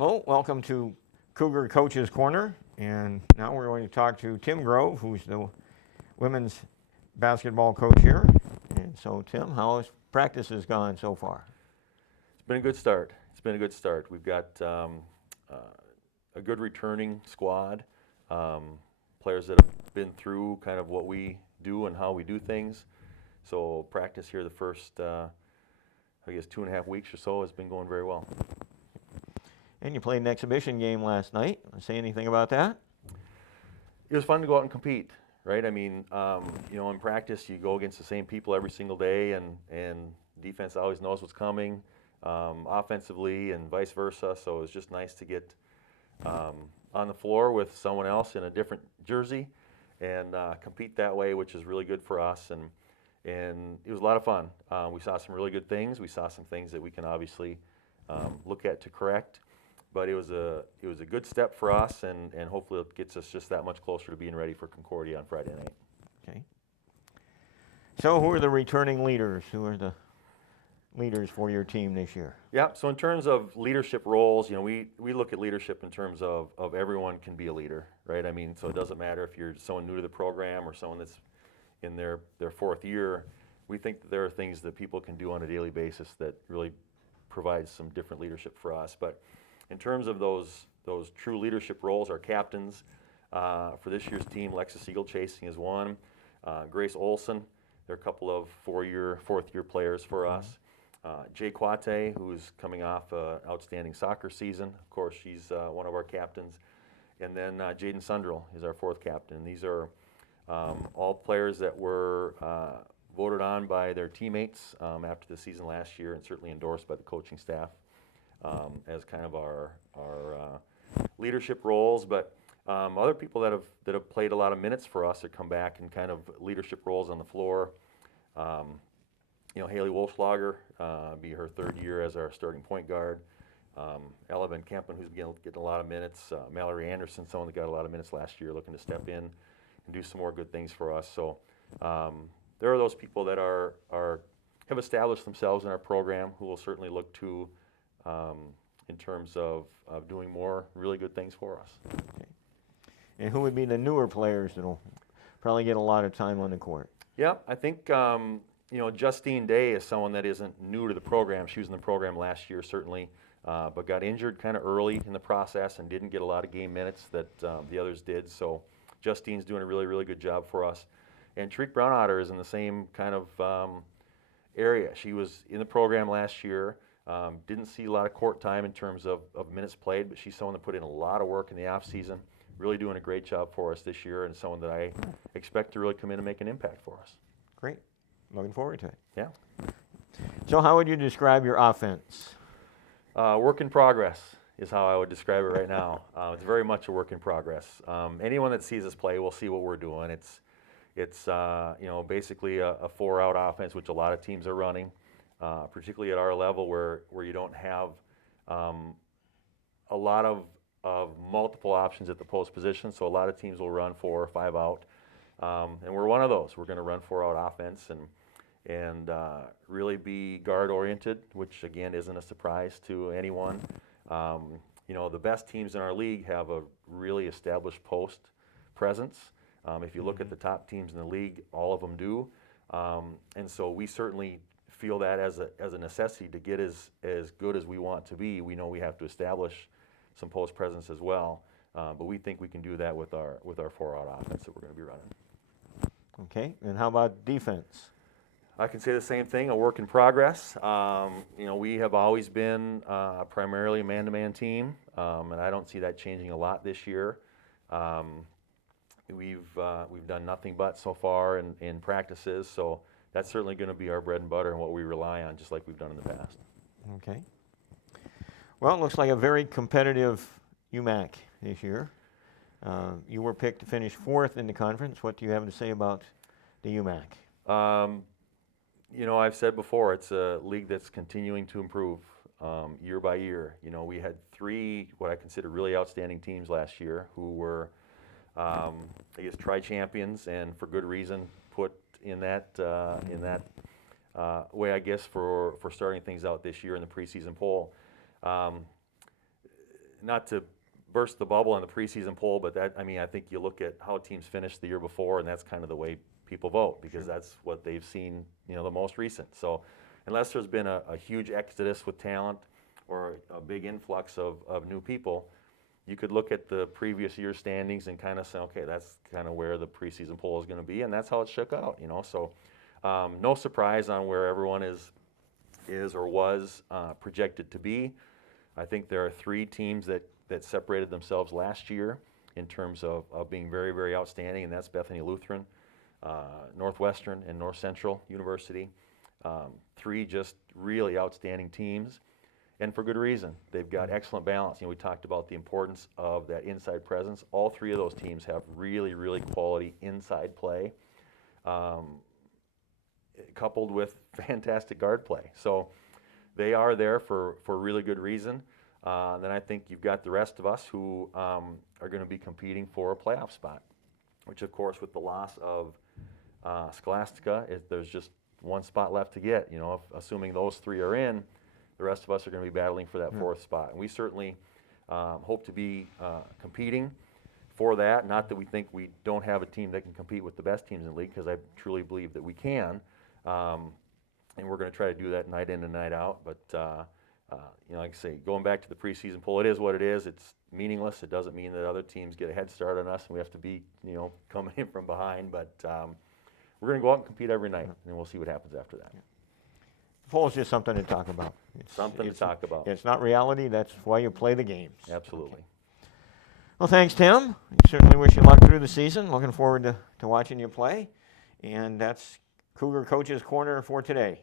Hello, welcome to Cougar Coaches Corner, and now we're going to talk to Tim Grove, who's the women's basketball coach here. And so, Tim, how has practices gone so far? It's been a good start. We've got a good returning squad, players that have been through kind of what we do and how we do things. So practice here the first, 2.5 weeks or so has been going very well. And you played an exhibition game last night. Say anything about that? It was fun to go out and compete, right? I mean, in practice you go against the same people every single day, and defense always knows what's coming, offensively and vice versa. So it was just nice to get on the floor with someone else in a different jersey and compete that way, which is really good for us. And it was a lot of fun. We saw some really good things. We saw some things that we can obviously look at to correct. But it was a good step for us, and hopefully it gets us just that much closer to being ready for Concordia on Friday night. Okay. So who are the returning leaders? Who are the leaders for your team this year? Yeah, so in terms of leadership roles, we look at leadership in terms of everyone can be a leader, right? I mean, so it doesn't matter if you're someone new to the program or someone that's in their fourth year. We think that there are things that people can do on a daily basis that really provide some different leadership for us. But in terms of those true leadership roles, our captains for this year's team, Lexus Eagle Chasing is one. Grace Olson, they're a couple of fourth-year players for us. Jay Quate, who's coming off an outstanding soccer season. Of course, she's one of our captains. And then Jaden Sundrell is our fourth captain. These are all players that were voted on by their teammates after the season last year, and certainly endorsed by the coaching staff as kind of our leadership roles. But other people that have played a lot of minutes for us have come back in kind of leadership roles on the floor. Haley Wolfschlager, be her third year as our starting point guard. Ella Van Kempen, who's getting a lot of minutes. Mallory Anderson, someone that got a lot of minutes last year, looking to step in and do some more good things for us. So there are those people that have established themselves in our program who will certainly look to in terms of doing more really good things for us. Okay. And who would be the newer players that will probably get a lot of time on the court? Yeah, I think Justine Day is someone that isn't new to the program. She was in the program last year, certainly, but got injured kind of early in the process and didn't get a lot of game minutes that the others did. So Justine's doing a really, really good job for us. And Tariq Brownotter is in the same kind of area. She was in the program last year. Didn't see a lot of court time in terms of minutes played, but she's someone that put in a lot of work in the off season. Really doing a great job for us this year, and someone that I expect to really come in and make an impact for us. Great. Looking forward to it. Yeah. So how would you describe your offense? Work in progress is how I would describe it right now. It's very much a work in progress. Anyone that sees us play will see what we're doing. It's basically a 4-out offense, which a lot of teams are running. Particularly at our level where you don't have a lot of multiple options at the post position, so a lot of teams will run 4 or 5 out, and we're one of those. We're going to run 4-out offense and really be guard oriented, which again isn't a surprise to anyone. The best teams in our league have a really established post presence. If you look at the top teams in the league, all of them do, and so we certainly feel that as a necessity to get as good as we want to be. We know we have to establish some post presence as well, but we think we can do that with our 4-out offense that we're going to be running. Okay, and how about defense? I can say the same thing, a work in progress. We have always been primarily a man-to-man team, and I don't see that changing a lot this year. We've done nothing but so far in practices, so that's certainly going to be our bread and butter and what we rely on, just like we've done in the past. Okay. Well, it looks like a very competitive UMAC this year. You were picked to finish 4th in the conference. What do you have to say about the UMAC? I've said before, it's a league that's continuing to improve year by year. We had 3 what I consider really outstanding teams last year who were, tri-champions, and for good reason, put in that way, I guess, for starting things out this year in the preseason poll. not to burst the bubble on the preseason poll, but I think you look at how teams finished the year before, and that's kind of the way people vote, because that's what they've seen, the most recent. So unless there's been a huge exodus with talent or a big influx of new people, you could look at the previous year's standings and kind of say, okay, that's kind of where the preseason poll is going to be, and that's how it shook out. So no surprise on where everyone is or was projected to be. I think there are 3 teams that separated themselves last year in terms of being very, very outstanding, and that's Bethany Lutheran, Northwestern, and North Central University. 3 just really outstanding teams, and for good reason. They've got excellent balance. We talked about the importance of that inside presence. All 3 of those teams have really, really quality inside play, coupled with fantastic guard play. So they are there for really good reason. Then I think you've got the rest of us who are going to be competing for a playoff spot, which of course with the loss of Scholastica, there's just one spot left to get. Assuming those 3 are in, the rest of us are going to be battling for that 4th spot. And we certainly hope to be competing for that. Not that we think we don't have a team that can compete with the best teams in the league, because I truly believe that we can. And we're going to try to do that night in and night out. But like I say, going back to the preseason poll, it is what it is. It's meaningless. It doesn't mean that other teams get a head start on us and we have to be, coming in from behind. But we're going to go out and compete every night, and we'll see what happens after that. The poll is just something to talk about. To talk about. It's not reality. That's why you play the games. Absolutely. Okay. Well, thanks, Tim. I certainly wish you luck through the season. Looking forward to watching you play. And that's Cougar Coach's Corner for today.